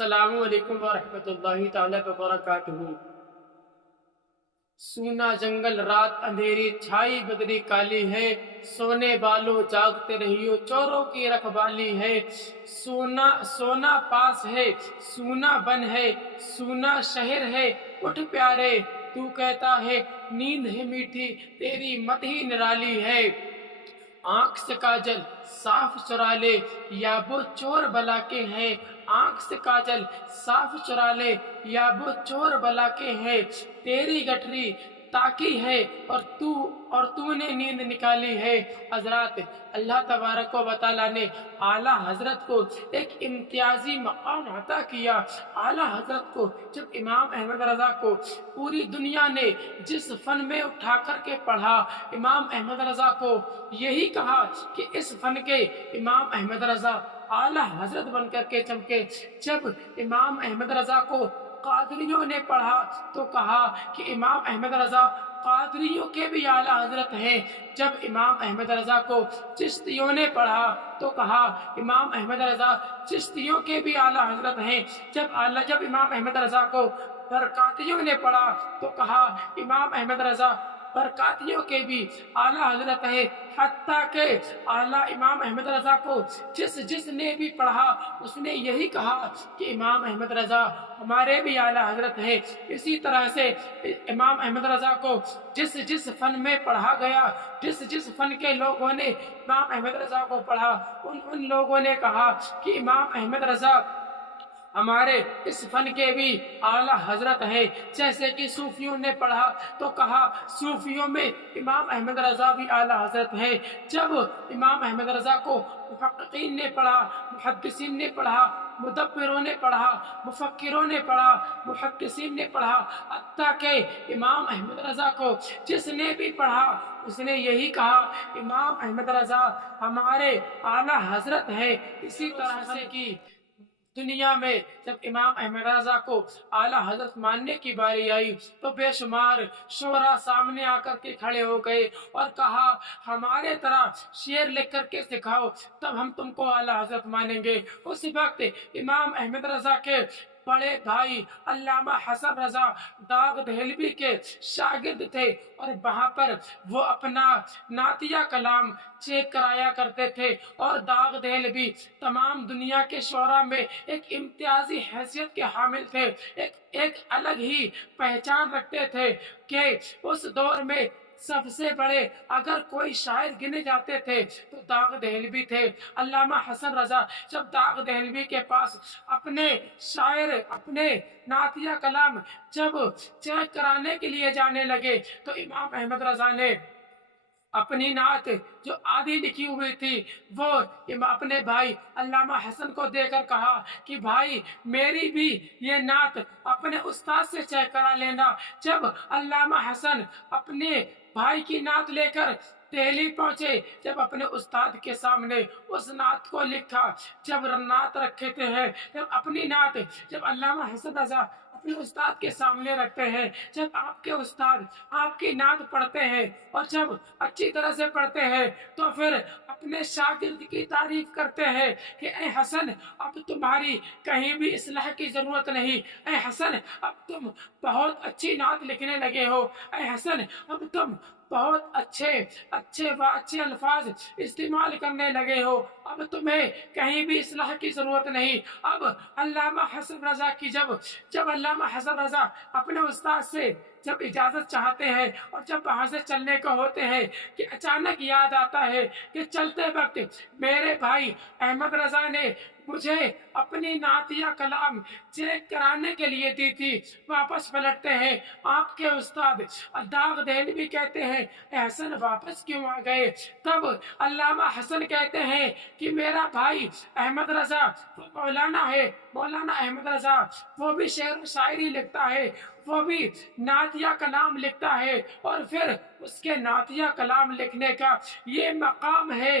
السلام علیکم ورحمۃ اللہ تعالی وبرکاتہ۔ سونا جنگل رات اندھیری چھائی بدری کالی ہے، سونے بالو جاگتے رہیو چوروں کی رکھوالی ہے۔ سونا سونا پاس ہے، سونا بن ہے، سونا شہر ہے، اٹھ پیارے تو کہتا ہے نیند ہے میٹھی تیری مت ہی نرالی ہے۔ آنکھ سے کاجل صاف چرا لے یا وہ چور بلا کے ہیں، آنکھ سے کاجل صاف چرا لے یا وہ چور بلا کے ہیں۔ تیری گٹھری تاکی ہے اور تو نے نیند نکالی ہے۔ حضرات، اللہ تبارک و تعالیٰ نے اعلیٰ حضرت کو ایک امتیازی مقام عطا کیا۔ اعلیٰ حضرت کو جب امام احمد رضا کو پوری دنیا نے جس فن میں اٹھا کر کے پڑھا، امام احمد رضا کو یہی کہا کہ اس فن کے امام احمد رضا اعلیٰ حضرت بن کر کے چمکے۔ جب امام احمد رضا کو قادریوں نے پڑھا تو کہا کہ امام احمد رضا قادریوں کے بھی اعلیٰ حضرت ہیں۔ جب امام احمد رضا کو چشتیوں نے پڑھا تو کہا امام احمد رضا چشتیوں کے بھی اعلیٰ حضرت ہیں۔ جب امام احمد رضا کو برکاتیوں نے پڑھا تو کہا امام احمد رضا برکاتیوں کے بھی اعلیٰ حضرت ہے۔ حتیٰ کہ اعلیٰ امام احمد رضا کو جس نے بھی پڑھا اس نے یہی کہا کہ امام احمد رضا ہمارے بھی اعلیٰ حضرت ہیں۔ اسی طرح سے امام احمد رضا کو جس فن میں پڑھا گیا، جس فن کے لوگوں نے امام احمد رضا کو پڑھا، ان لوگوں نے کہا کہ امام احمد رضا ہمارے اس فن کے بھی اعلیٰ حضرت ہیں۔ جیسے کہ صوفیوں نے پڑھا تو کہا صوفیوں میں امام احمد رضا بھی اعلیٰ حضرت ہیں۔ جب امام احمد رضا کو محققین نے پڑھا، محدثین نے پڑھا، مدبروں نے پڑھا، مفکروں نے پڑھا، محدثین نے پڑھا، حتیٰ کہ امام احمد رضا کو جس نے بھی پڑھا اس نے یہی کہا امام احمد رضا ہمارے اعلیٰ حضرت ہیں۔ اسی طرح سے کہ دنیا میں جب امام احمد رضا کو اعلیٰ حضرت ماننے کی باری آئی تو بے شمار شعراء سامنے آ کر کے کھڑے ہو گئے اور کہا ہمارے طرح شعر لکھ کر کے سکھاؤ تب ہم تم کو اعلیٰ حضرت مانیں گے۔ اس وقت امام احمد رضا کے بڑے بھائی علامہ حسن رضا داغ دہلوی کے شاگرد تھے اور وہاں پر وہ اپنا نعتیہ کلام چیک کرایا کرتے تھے، اور داغ دہلوی تمام دنیا کے شعراء میں ایک امتیازی حیثیت کے حامل تھے، ایک الگ ہی پہچان رکھتے تھے کہ اس دور میں سب سے بڑے اگر کوئی شاعر گنے جاتے تھے تو داغ دہلوی تھے۔ علامہ حسن رضا جب داغ دہلوی کے پاس اپنے شاعر، اپنے نعتیہ کلام جب چیک کرانے کے لیے جانے لگے تو امام احمد رضا نے اپنی نعت جو آدھی لکھی ہوئی تھی وہ اپنے بھائی علامہ حسن کو دے کر کہا کہ بھائی میری بھی یہ نعت اپنے استاد سے چیک کرا لینا۔ جب علامہ حسن اپنے بھائی کی نعت لے کر دہلی پہنچے، جب اپنے استاد کے سامنے اس نعت کو لکھا، جب نعت رکھے ہیں، جب اپنی نعت جب علامہ حسن رضا اپنے استاد کے سامنے رکھتے ہیں، جب آپ کے استاد آپ کی نعت پڑھتے ہیں اور جب اچھی طرح سے پڑھتے ہیں تو پھر اپنے شاگرد کی تعریف کرتے ہیں کہ اے حسن اب تمہاری کہیں بھی اصلاح کی ضرورت نہیں، اے حسن اب تم بہت اچھی نعت لکھنے لگے ہو، اے حسن اب تم بہت اچھے الفاظ استعمال کرنے لگے ہو، اب تمہیں کہیں بھی اصلاح کی ضرورت نہیں۔ اب علامہ حسن رضا کی جب علامہ حسن رضا اپنے استاد سے جب اجازت چاہتے ہیں اور جب وہاں سے چلنے کو ہوتے ہیں کہ اچانک یاد آتا ہے کہ چلتے وقت میرے بھائی احمد رضا نے مجھے اپنی نعتیہ کلام چیک کرانے کے لیے دی تھی، واپس پلٹتے ہیں، آپ کے استاد داغ دہلوی کہتے ہیں اے حسن واپس کیوں آ گئے؟ تب علامہ حسن کہتے ہیں کہ میرا بھائی احمد رضا وہ مولانا ہے، مولانا احمد رضا وہ بھی شعر و شاعری لکھتا ہے، وہ بھی نعتیہ کلام لکھتا ہے، اور پھر اس کے نعتیہ کلام لکھنے کا یہ مقام ہے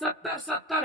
70-70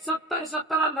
70-70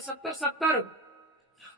70-70